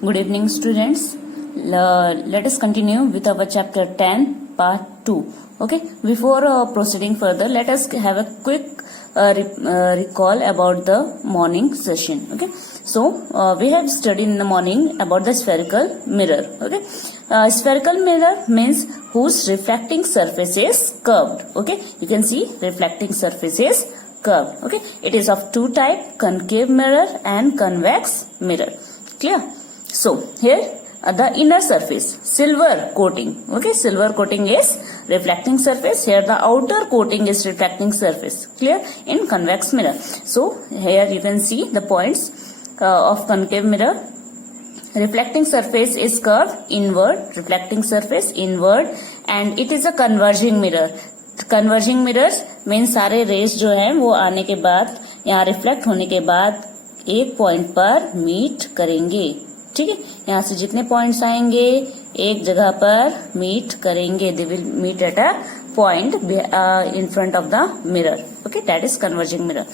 Good evening, students. Let us continue with our chapter 10, part 2. Okay. Before proceeding further, let us have a quick recall about the morning session. Okay. So we have studied in the morning about the spherical mirror. Okay. Spherical mirror means whose reflecting surface is curved. Okay. You can see reflecting surface is curved. Okay. It is of two types: concave mirror and convex mirror. Clear? So here the inner surface, silver coating. Okay, silver coating is reflecting surface. Here the outer coating is reflecting surface. Clear? In convex mirror. So here you can see the points of concave mirror. Reflecting surface is curved inward, reflecting surface inward, and it is a converging mirror. Converging mirrors means सारे raise जो है वो आने के बाद, यहाँ reflect होने के बाद एक पॉइंट पर मीट करेंगे. ठीक है, यहाँ से जितने पॉइंट्स आएंगे एक जगह पर मीट करेंगे. They will meet at a point in front of the mirror. Okay, that is converging mirror.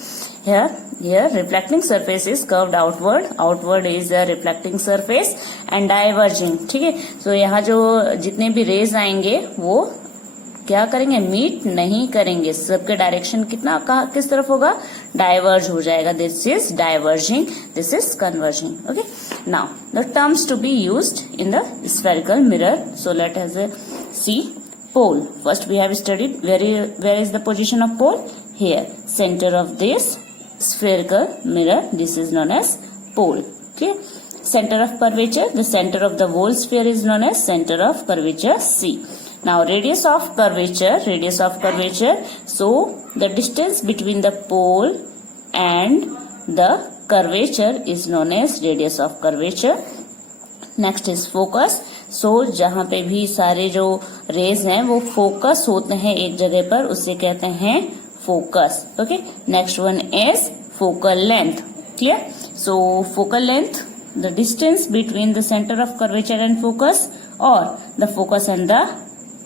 Here reflecting surface is curved outward. Outward is a reflecting surface and diverging. ठीक है, so यहाँ जो जितने भी raise आएंगे वो क्या करेंगे? मीट नहीं करेंगे. सबके डायरेक्शन कितना कहा किस तरफ होगा? डाइवर्ज हो जाएगा. This is diverging, this is converging. Okay, now the terms to be used in the spherical mirror. So let us see pole. First we have studied where is the position of pole? Here, center of this spherical mirror. This is known as pole. Okay, center of curvature. The center of the whole sphere is known as center of curvature C. Now radius of curvature. So the distance between the pole and the curvature is known as radius of curvature. Next is focus. So जहाँ पे भी सारे जो raise हैं वो focus होते हैं एक जगह पर, उससे कहते हैं focus. Okay, next one is focal length. Clear? So focal length, the distance between the centre of curvature and focus और the focus and the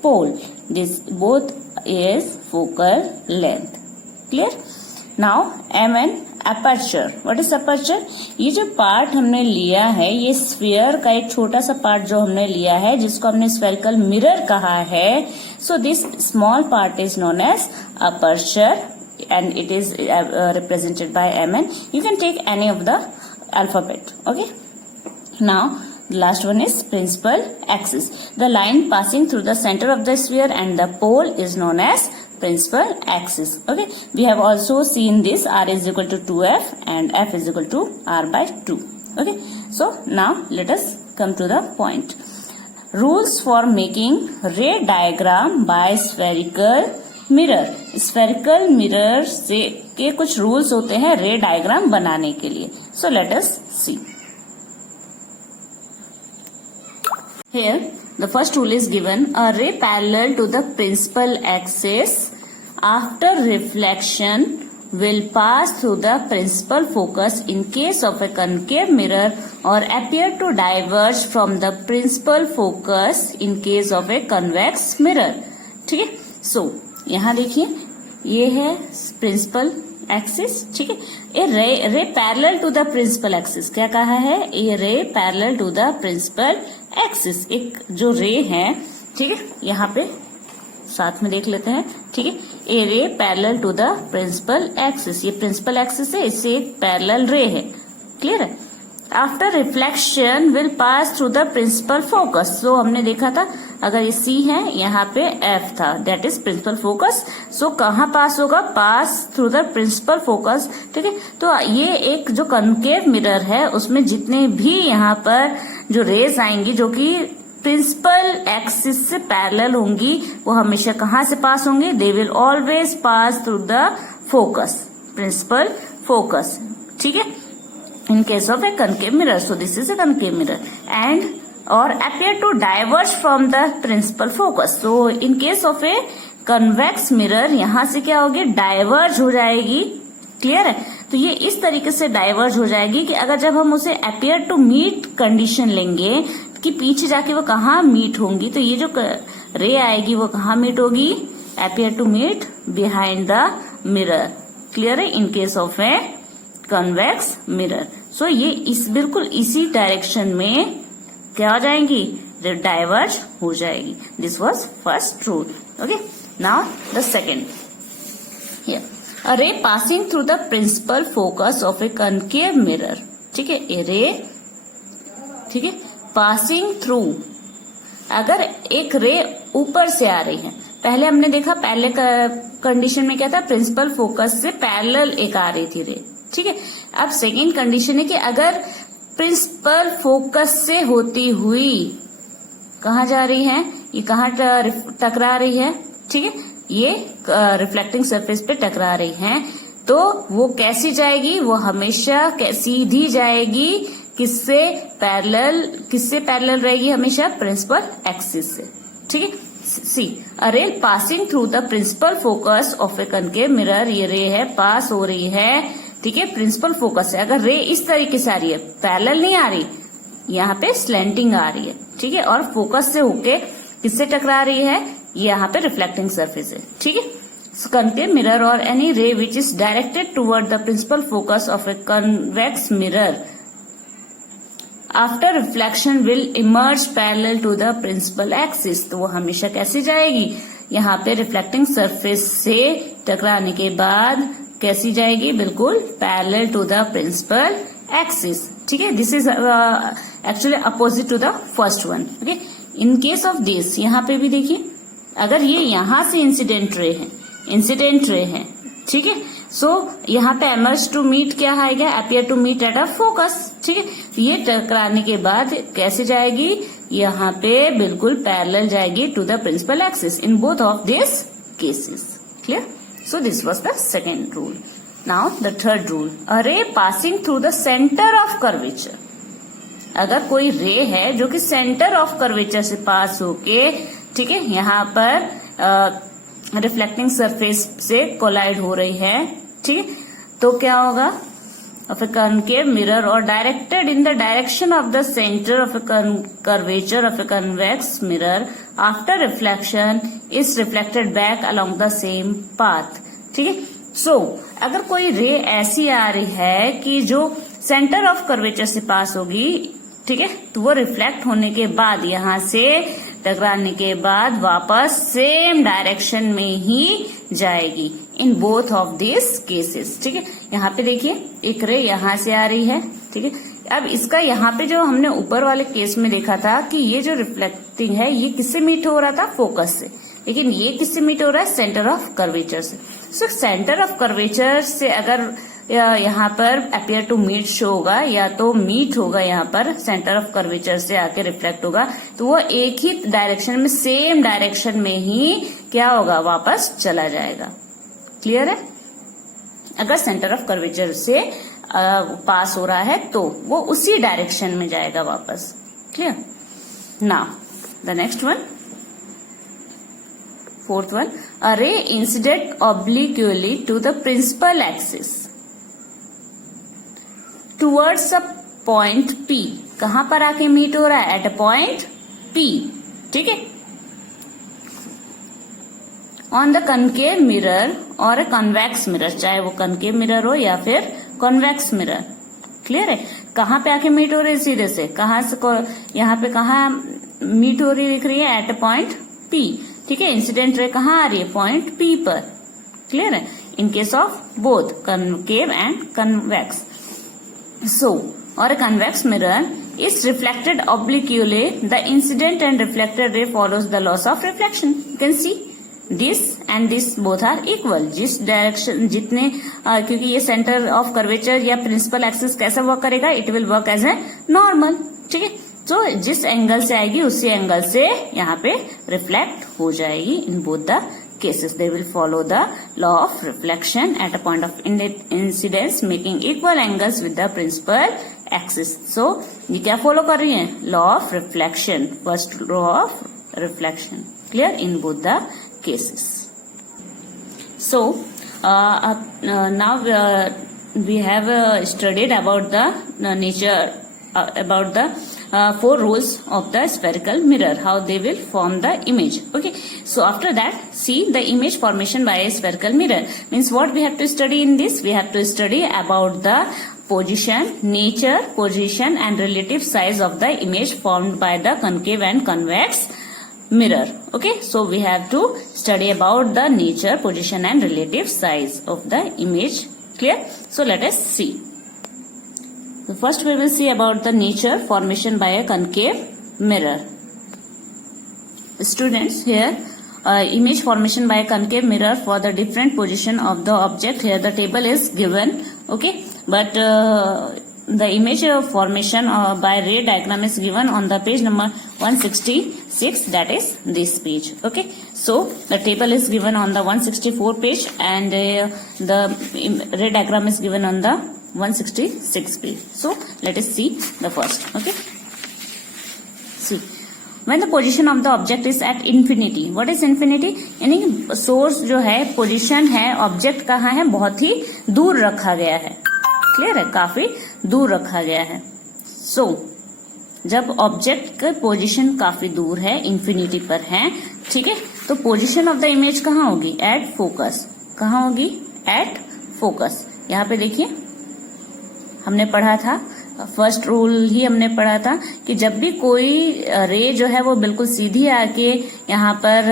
pole. This both is focal length. Clear? Now MN aperture. What is aperture? ये जो part हमने लिया है, ये sphere का एक छोटा सा पार्ट जो हमने लिया है जिसको हमने स्फेरिकल मिरर कहा है. So this small part is known as aperture and it is represented by MN. You can take any of the alphabet. Okay. Now the last one is principal axis. The line passing through the center of the sphere and the pole is known as principal axis. Okay, we have also seen this. R is equal to 2F and F is equal to R by 2. Okay, so now let us come to the point. Rules for making ray diagram by spherical mirror. Spherical mirror से के कुछ rules होते हैं ray diagram बनाने के लिए. So let us see. Here, the first rule is given: a ray parallel to the principal axis after reflection will pass through the principal focus in case of a concave mirror or appear to diverge from the principal focus in case of a convex mirror. ठीक है, so यहाँ देखिए ये है principal axis. ठीक है, a ray parallel to the principal axis. क्या कहा है? A ray parallel to the principal axis. एक जो रे है, ठीक है, यहाँ पे साथ में देख लेते हैं. ठीक है, a ray parallel to the principal axis. ये प्रिंसिपल एक्सिस है, इससे एक पैरेलल रे है. क्लियर है? After reflection will pass through the principal focus. So हमने देखा था अगर ये C है, यहाँ पे F था, that is principal focus. So कहाँ पास होगा? Pass through the principal focus. ठीक है, तो ये एक जो कनकेव मिरर है उसमें जितने भी यहाँ पर जो रेज आएंगी जो कि प्रिंसिपल एक्सिस से पैरेलल होंगी वो हमेशा कहाँ से पास होंगी? They will always pass through the focus, principal focus. ठीक है, in case of a concave mirror. So this is a concave mirror and or appear to diverge from the principal focus. So in case of a convex mirror यहाँ से क्या होगी? Diverge हो जाएगी. Clear है? तो ये इस तरीके से डाइवर्ज हो जाएगी कि अगर जब हम उसे appear to meet कंडीशन लेंगे कि पीछे जाके वो कहाँ मीट होंगी, तो ये जो रे आएगी वो कहाँ मीट होगी? appear to meet behind the mirror. Clear है? in case of a convex mirror. सो ये इस बिल्कुल इसी डायरेक्शन में क्या हो जाएंगी, डाइवर्ज हो जाएगी. This was first rule. Okay, now the second. A ray passing through the principal focus of a concave mirror. ठीक है, a ray, ठीक है, passing through. अगर एक रे ऊपर से आ रही है, पहले हमने देखा पहले कंडीशन में क्या था, प्रिंसिपल फोकस से पैरेलल एक आ रही थी रे. ठीक है, अब सेकेंड कंडीशन है कि अगर प्रिंसिपल फोकस से होती हुई कहाँ जा रही है, ये कहाँ टकरा रही है. ठीक है, ये रिफ्लेक्टिंग सरफेस पे टकरा रही हैं, तो वो कैसी जाएगी, वो हमेशा सीधी जाएगी. किससे पैरेलल रहेगी, हमेशा प्रिंसिपल एक्सिस से. ठीक है, see a ray passing through the principal focus of a concave mirror. ये रे है, पास हो रही है. ठीक है, प्रिंसिपल फोकस है. अगर रे इस तरीके से आ रही है, पैरेलल नहीं आ रही, यहाँ पे स्लेंटिंग आ रही है. ठीक है, और फोकस से होके किससे टकरा रही है, यहाँ पे रिफ्लेक्टिंग सरफेस है. ठीक है, concave mirror or any ray which is directed toward the principal focus of a convex mirror after reflection will emerge parallel to the principal axis. तो वो हमेशा कैसे जाएगी, यहाँ पे रिफ्लेक्टिंग सरफेस से टकराने के बाद कैसी जाएगी, बिल्कुल parallel to the principal axis. ठीक है, this is actually opposite to the first one. Okay, in case of this, यहाँ पे भी देखिए, अगर ये यहां से इंसिडेंट रे है, ठीक है, सो यहाँ पे एमर्ज टू मीट क्या आएगा, appear to meet at a focus. ठीक है, ये टकराने के बाद कैसे जाएगी, यहाँ पे बिल्कुल पैरेलल जाएगी to the principal axis in both of this cases. Clear? So this was the second rule. Now the third rule, a ray passing through the centre of curvature. अगर कोई रे है जो कि सेंटर ऑफ कर्वेचर से पास होके, ठीक है, यहाँ पर रिफ्लेक्टिंग सरफेस से कोलाइड हो रही है. ठीक है, तो क्या होगा, ऑफ ए कनकेव मिरर और directed in the direction of the centre of A curvature of a convex mirror after reflection is reflected back along the same path. ठीक है, सो अगर कोई रे ऐसी आ रही है कि जो सेंटर ऑफ कर्वेचर से पास होगी, ठीक है, तो वो रिफ्लेक्ट होने के बाद यहाँ से टकराने के बाद वापस सेम डायरेक्शन में ही जाएगी इन बोथ ऑफ दिस केसेस. ठीक है, यहाँ पे देखिए एक रे यहाँ से आ रही है. ठीक है, अब इसका यहाँ पे जो हमने ऊपर वाले केस में देखा था कि ये जो रिफ्लेक्टिंग है ये किससे मीट हो रहा था, फोकस से, लेकिन ये किससे मीट हो रहा है, सेंटर ऑफ कर्वेचर से. सो सेंटर ऑफ कर्वेचर से अगर यहाँ पर अपियर टू मीट शो होगा, या तो मीट होगा यहाँ पर सेंटर ऑफ कर्वेचर से आके रिफ्लेक्ट होगा, तो वो एक ही डायरेक्शन में, सेम डायरेक्शन में ही क्या होगा, वापस चला जाएगा. क्लियर है? अगर सेंटर ऑफ कर्वेचर से पास हो रहा है तो वो उसी डायरेक्शन में जाएगा वापस. Clear? Now the next one, fourth one, a ray incident obliquely to the principal axis towards a point P. कहां पर आके मीट हो रहा है, एट अ पॉइंट P. ठीक है, ऑन द कनकेव मिरर और ए कन्वेक्स मिरर, चाहे वो कनकेव मिरर हो या फिर कॉन्वेक्स मिरर. क्लियर है? कहां पे आके मीट हो रही है, सीधे से कहां से, यहाँ पे कहां मीट हो रही दिख रही है, एट अ पॉइंट P. ठीक है, इंसिडेंट रे कहाँ आ रही है, पॉइंट P पर. क्लियर है? In case of both concave and convex. So और a convex mirror is reflected obliquely, the incident and reflected ray follows the laws of reflection. You can see this and this both are equal. जिस direction जितने क्योंकि ये centre of curvature या principal axis कैसा work करेगा, it will work as a normal. ठीक है, तो जिस एंगल से आएगी उसी एंगल से यहाँ पे रिफ्लेक्ट हो जाएगी. In both the cases they will follow the law of reflection at a point of incidence making equal angles with the principal axis. So ये क्या फॉलो कर रही है, law of reflection, first law of reflection. Clear? In both the cases. So now we have studied about the nature, about the four rules of the spherical mirror, how they will form the image. Okay, so after that, see the image formation by a spherical mirror means what we have to study in this, we have to study about the position, nature, position and relative size of the image formed by the concave and convex mirror. Okay, so we have to study about the nature, position and relative size of the image. Clear? So let us see. So first we will see about the nature, formation by a concave mirror. Students, here image formation by a concave mirror for the different position of the object. Here the table is given, okay, but the image formation by ray diagram is given on the page number 166, that is this page. Okay, so the table is given on the 164 page and the ray diagram is given on the 166 page. So let us see the first. Okay, see, when the position of the object is at infinity. What is infinity? यानी source जो है, position है, object कहाँ है, बहुत ही दूर रखा गया है. क्लियर है, काफी दूर रखा गया है. सो जब ऑब्जेक्ट का पोजीशन काफी दूर है, इंफिनिटी पर है, ठीक है, तो पोजीशन ऑफ द इमेज कहाँ होगी? At focus. कहाँ होगी? At focus. यहाँ पे देखिए, हमने पढ़ा था, फर्स्ट रूल ही हमने पढ़ा था कि जब भी कोई रे जो है वो बिल्कुल सीधी आके यहाँ पर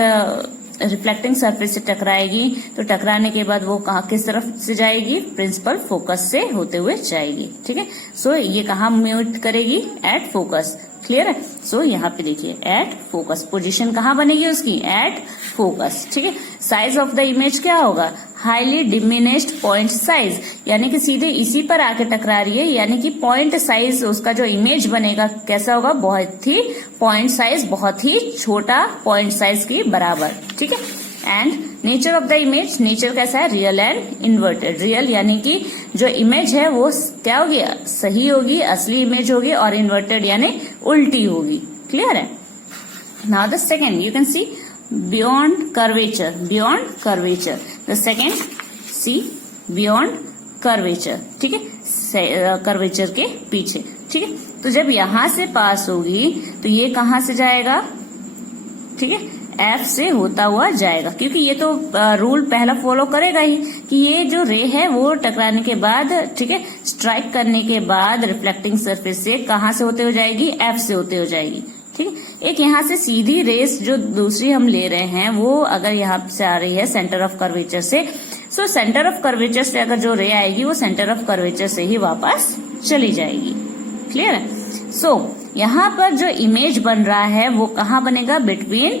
रिफ्लेक्टिंग सरफेस से टकराएगी, तो टकराने के बाद वो कहाँ, किस तरफ से जाएगी? प्रिंसिपल फोकस से होते हुए जाएगी. ठीक है, सो ये कहाँ मीट करेगी? At focus. क्लियर है? सो यहाँ पे देखिए, एट फोकस. पोजीशन कहाँ बनेगी उसकी? At focus. ठीक है, साइज ऑफ द इमेज क्या होगा? हाईली डिमिनिश्ड पॉइंट साइज, यानी कि सीधे इसी पर आके टकरा रही है, यानी कि पॉइंट साइज उसका जो इमेज बनेगा कैसा होगा? बहुत ही पॉइंट साइज, बहुत ही छोटा पॉइंट साइज की बराबर. ठीक है, and nature of the image, nature कैसा है? Real and inverted. रियल यानी कि जो इमेज है वो क्या होगी? सही होगी, असली इमेज होगी, और इन्वर्टेड यानी उल्टी होगी. क्लियर है? Now the second, you can C beyond curvature. Beyond curvature, the second, see, beyond curvature. ठीक है, कर्वेचर के पीछे. ठीक है, तो जब यहां से पास होगी तो ये कहां से जाएगा? ठीक है, एफ से होता हुआ जाएगा, क्योंकि ये तो रूल पहला फॉलो करेगा ही कि ये जो रे है वो टकराने के बाद, ठीक है, स्ट्राइक करने के बाद रिफ्लेक्टिंग सरफेस से कहां से होते हो जाएगी? एफ से होते हो जाएगी. ठीक है, एक यहाँ से सीधी रेस जो दूसरी हम ले रहे हैं वो अगर यहाँ से आ रही है सेंटर ऑफ कर्वेचर से, सो सेंटर ऑफ कर्वेचर से अगर जो रे आएगी वो सेंटर ऑफ कर्वेचर से ही वापस चली जाएगी. क्लियर है? सो यहाँ पर जो इमेज बन रहा है वो कहाँ बनेगा? Between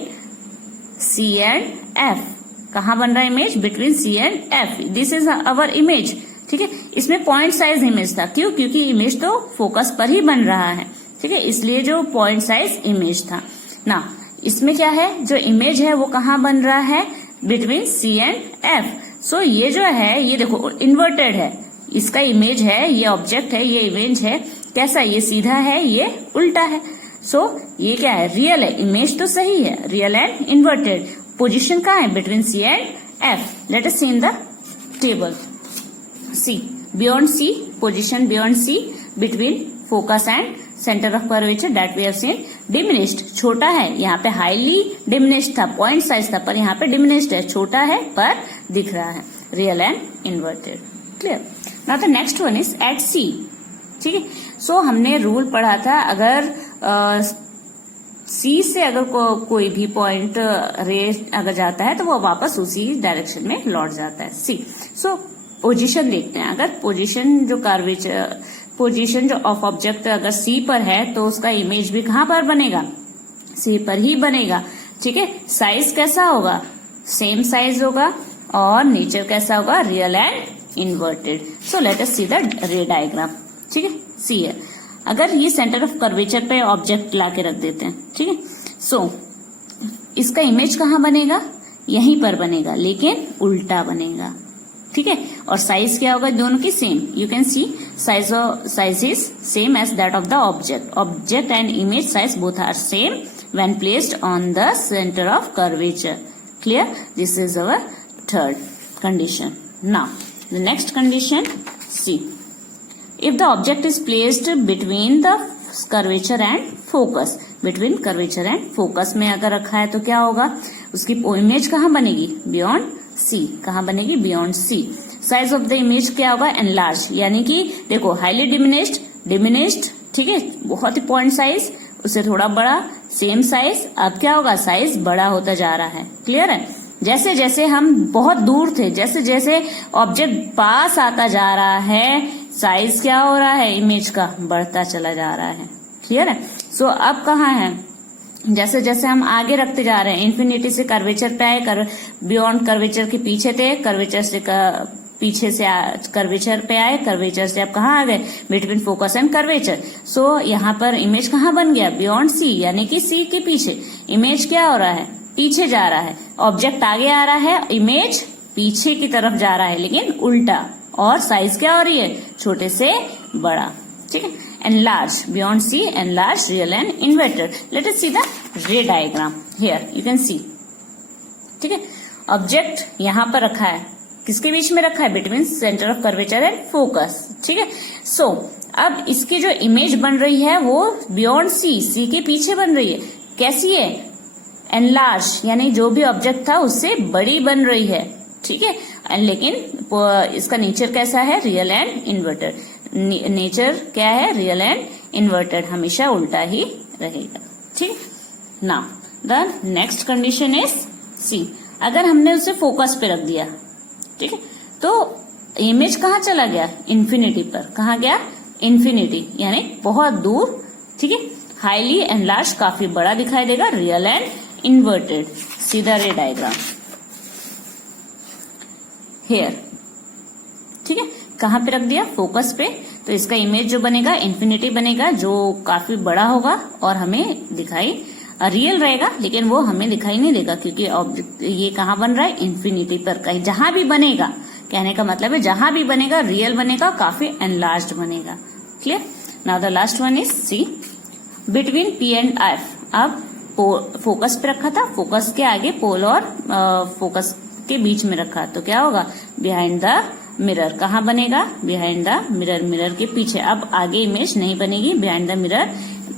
C and F. कहाँ बन रहा है image? Between C and F. This is our image. ठीक है, इसमें पॉइंट साइज इमेज था. क्यों? क्योंकि इमेज तो फोकस पर ही बन रहा है. ठीक है, इसलिए जो पॉइंट साइज इमेज था ना, इसमें क्या है? जो इमेज है वो कहाँ बन रहा है? Between C and F. So ये जो है, ये देखो इन्वर्टेड है, इसका इमेज है, ये ऑब्जेक्ट है, ये इमेज है. कैसा? ये सीधा है, ये उल्टा है. सो ये क्या है? रियल है. इमेज तो सही है, रियल एंड इन्वर्टेड. पोजिशन कहाँ है? Between C and F. Let us see in the table. C, beyond C, position beyond C, between focus and centre of curvature, that we have seen. Diminished, छोटा है, यहाँ पे highly diminished था, point size था, पर यहाँ पे diminished है, छोटा है पर दिख रहा है. Real and inverted. Clear? Now the next one is at C. ठीक है, सो हमने रूल पढ़ा था, अगर सी से अगर कोई भी पॉइंट रे अगर जाता है तो वो वापस उसी डायरेक्शन में लौट जाता है. सी, सो पोजीशन देखते हैं. अगर पोजीशन जो कर्वेचर, पोजीशन जो ऑफ ऑब्जेक्ट अगर सी पर है तो उसका इमेज भी कहाँ पर बनेगा? सी पर ही बनेगा. ठीक है, साइज कैसा होगा? सेम साइज होगा, और नेचर कैसा होगा? Real and inverted. So let us see the ray diagram. ठीक है, सी है, अगर ये सेंटर ऑफ कर्वेचर पे ऑब्जेक्ट ला के रख देते हैं. ठीक है, सो इसका इमेज कहाँ बनेगा? यहीं पर बनेगा, लेकिन उल्टा बनेगा. ठीक है, और साइज क्या होगा? दोनों की same. You can see size is same as that of the object. Object and image size both are same when placed on the centre of curvature. Clear? This is our third condition. Now the next condition, C, if the object is placed between the curvature and focus. Between curvature and focus में अगर रखा है तो क्या होगा? उसकी image कहाँ बनेगी? Beyond C. कहाँ बनेगी? Beyond C. Size of the image क्या होगा, एनलार्ज, यानी कि देखो हाईली डिमिनिश्ड, ठीक है, बहुत ही पॉइंट साइज, उससे थोड़ा बड़ा, सेम साइज, अब क्या होगा, साइज बड़ा होता जा रहा है। क्लियर है? जैसे जैसे हम बहुत दूर थे, जैसे जैसे ऑब्जेक्ट पास आता जा रहा है, साइज क्या हो रहा है, इमेज का बढ़ता चला जा रहा है। क्लियर है? सो अब कहाँ है, जैसे जैसे हम आगे रखते जा रहे हैं, इन्फिनिटी से कर्वेचर पे आए, बियॉन्ड कर्वेचर के पीछे थे, कर्वेचर से पीछे से कर्वेचर पे आए, कर्वेचर से अब कहाँ आ गए, बिटवीन फोकस एंड कर्वेचर। सो यहाँ पर इमेज कहाँ बन गया, बियॉन्ड सी, यानी कि सी के पीछे इमेज क्या हो रहा है, पीछे जा रहा है। ऑब्जेक्ट आगे आ रहा है, इमेज पीछे की तरफ जा रहा है, लेकिन उल्टा, और साइज क्या हो रही है, छोटे से बड़ा। ठीक है? Enlarge, beyond C, enlarge, real and inverted. Let us see the ray diagram here, you can see. ठीक है? ऑब्जेक्ट यहां पर रखा है, किसके बीच में रखा है, between centre of curvature and focus. ठीक है? सो अब इसकी जो इमेज बन रही है वो बियॉन्ड सी, सी के पीछे बन रही है। कैसी है, एनलार्ज, यानी जो भी ऑब्जेक्ट था उससे बड़ी बन रही है। ठीक है? लेकिन इसका नेचर कैसा है, रियल एंड इन्वर्टेड। नेचर क्या है, रियल एंड इन्वर्टेड, हमेशा उल्टा ही रहेगा। ठीक, now the next condition is C, अगर हमने उसे फोकस पे रख दिया, ठीक है, तो इमेज कहाँ चला गया, इन्फिनिटी पर। कहाँ गया, इन्फिनिटी, यानी बहुत दूर। ठीक है? हाईली एनलार्ज, काफी बड़ा दिखाई देगा, रियल एंड इन्वर्टेड। सीधा रे डायग्राम हेयर। ठीक है? कहाँ पे रख दिया, फोकस पे, तो इसका इमेज जो बनेगा इन्फिनिटी बनेगा, जो काफी बड़ा होगा और हमें दिखाई, रियल रहेगा, लेकिन वो हमें दिखाई नहीं देगा, क्योंकि ऑब्जेक्ट ये कहाँ बन रहा है, इन्फिनिटी पर। कहीं जहां भी बनेगा, कहने का मतलब है जहां भी बनेगा रियल बनेगा, काफी एनलार्ज बनेगा। Clear? Now the last one is C, between P and F. अब फोकस पे रखा था, फोकस के आगे पोल और फोकस के बीच में रखा, तो क्या होगा, बिहाइंड द मिरर। कहाँ बनेगा, बिहाइंड द मिरर, मिरर के पीछे। अब आगे इमेज नहीं बनेगी, बिहाइंड द मिरर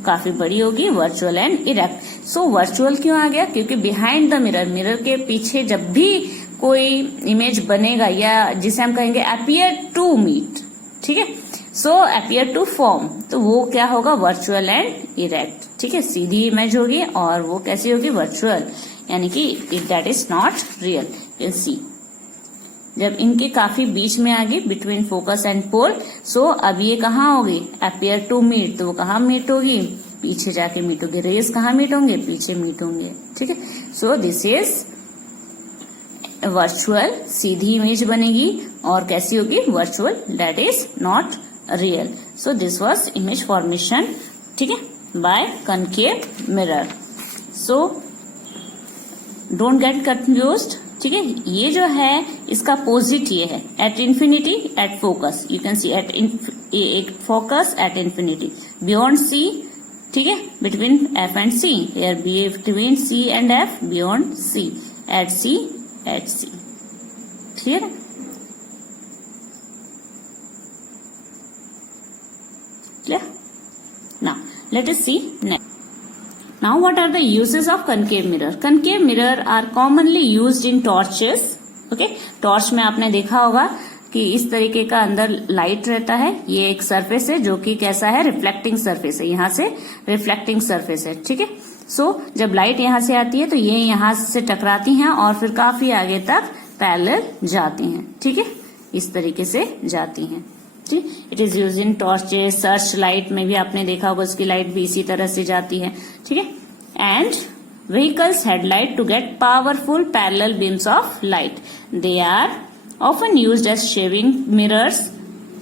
काफी बड़ी होगी, virtual and erect. So virtual क्यों आ गया, क्योंकि बिहाइंड द मिरर, मिरर के पीछे जब भी कोई इमेज बनेगा, या जिसे हम कहेंगे अपीयर टू मीट, ठीक है, सो अपीयर टू फॉर्म, तो वो क्या होगा, वर्चुअल एंड इरेक्ट। ठीक है? सीधी इमेज होगी और वो कैसी होगी, वर्चुअल, यानी कि if that is not real. You see, जब इनके काफी बीच में आ गई, between focus and pole, so अब ये कहाँ होगी, अपीयर टू मीट, तो वो कहाँ मीट होगी, पीछे जाके मीट होगी। रेस कहाँ मीट होंगे, पीछे मीट होंगे। ठीक है? सो दिस इज वर्चुअल, सीधी इमेज बनेगी, और कैसी होगी, virtual, that is not real. So this was image formation, ठीक है, by concave mirror. So don't get confused. ठीक है? ये जो है इसका अपोजिट ये है, at infinity, at focus, you can see at focus, at infinity, beyond C, ठीक है, between F and C, here between C and F, beyond C, at C, at C. Clear? Clear? Now, let us see next. Now, what are the uses of concave mirror? Concave mirror are commonly used in torches. Okay? Torch में आपने देखा होगा कि इस तरीके का अंदर light रहता है। ये एक सरफेस है जो कि कैसा है, रिफ्लेक्टिंग सरफेस है। यहाँ से रिफ्लेक्टिंग सरफेस है। ठीक है? सो जब लाइट यहाँ से आती है तो ये यहाँ से टकराती हैं और फिर काफी आगे तक पैरेलल जाती हैं। ठीक है? इस तरीके से जाती हैं। It is use in torches, search light में भी आपने देखा होगा, उसकी लाइट भी इसी तरह से जाती है। ठीक है? And vehicles headlight to get powerful parallel beams of light, they are often used as shaving mirrors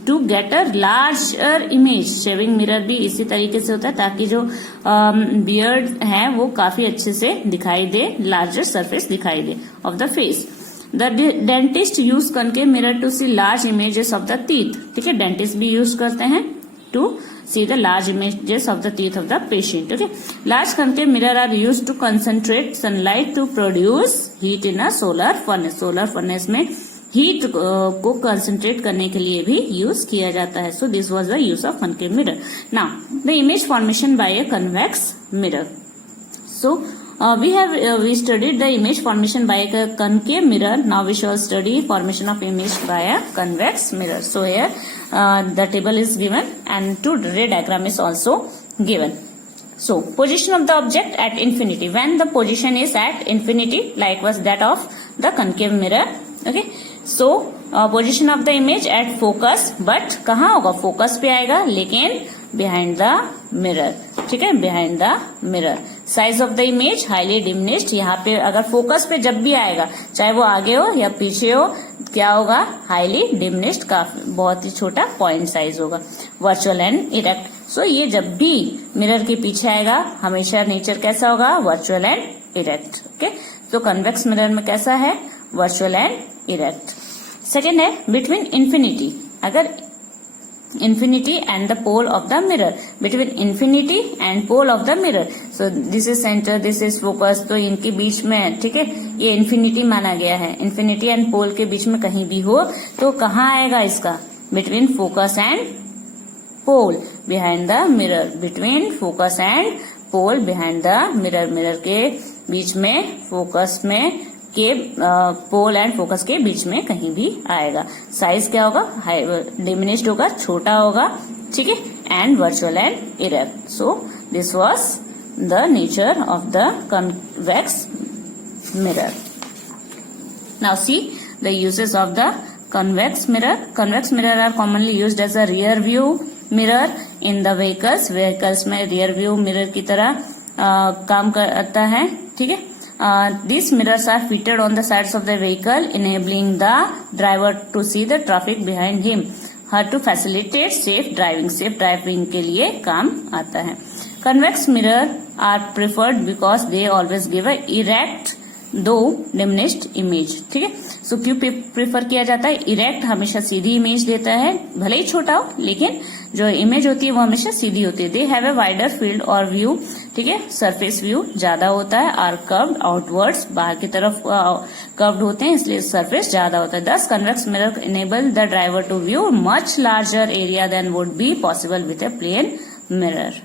to get a larger image. Shaving mirror भी इसी तरीके से होता है ताकि जो बियर्ड है वो काफी अच्छे से दिखाई दे, लार्जर सरफेस दिखाई दे of the face. The dentist use concave mirror to see large images of the teeth. ठीक है? डेंटिस्ट भी यूज करते हैं to see the large images of the teeth of the patient. Okay? Large concave mirror are used to concentrate sunlight to produce heat in a solar furnace. Solar furnace में heat को concentrate करने के लिए भी use किया जाता है. So this was the use of concave mirror. Now the image formation by a convex mirror. So we studied the image formation by a concave mirror. Now we shall study formation of image by a convex mirror. So here the table is given and two ray diagram is also given. So position of the object at infinity. When the position is at infinity, likewise that of the concave mirror. Okay. So position of the image at focus, but कहाँ होगा? Focus पे आएगा, लेकिन behind the mirror. ठीक है, behind the mirror. Size of the image highly diminished. यहाँ पे अगर फोकस पे जब भी आएगा, चाहे वो आगे हो या पीछे हो, क्या होगा? हाईली डिमिनिश्ड, काफी बहुत ही छोटा पॉइंट साइज होगा. Virtual and erect. सो ये जब भी मिरर के पीछे आएगा, हमेशा नेचर कैसा होगा? Virtual and erect. ओके. तो कन्वेक्स मिरर में कैसा है? Virtual and erect. सेकेंड है बिटवीन इन्फिनिटी. अगर infinity and the pole of the mirror, between infinity and pole of the mirror. So this is center, this is focus. तो इनके बीच में, ठीक है, ये infinity माना गया है. infinity and pole के बीच में कहीं भी हो तो कहाँ आएगा इसका? between focus and pole behind the mirror. between focus and pole behind the mirror. Mirror के बीच में, फोकस में के पोल एंड फोकस के बीच में कहीं भी आएगा. साइज क्या होगा? डिमिनिश्ड होगा, छोटा होगा. ठीक है. And virtual and erect. So this was the nature of the convex mirror. Now see the uses of the convex mirror. Convex mirror are commonly used as a rear view mirror in the vehicles. Vehicles में rear view mirror की तरह काम करता है. ठीक है. These mirrors are fitted on the sides of the vehicle, enabling the driver to see the traffic behind him. Her to facilitate safe driving. Safe driving के लिए काम आता है. Convex mirror are preferred because they always give a erect दो diminished image. ठीक है. सो क्यों prefer किया जाता है? इरेक्ट हमेशा सीधी इमेज देता है, भले ही छोटा हो, लेकिन जो इमेज होती है वो हमेशा सीधी होती है. They have a wider field और व्यू. ठीक है. सरफेस व्यू ज्यादा होता है. आर कर्व्ड आउटवर्ड्स, बाहर की तरफ कर्व्ड होते हैं, इसलिए सरफेस ज्यादा होता है. Thus convex mirror enable the driver to view much larger area than would be possible with a plane mirror.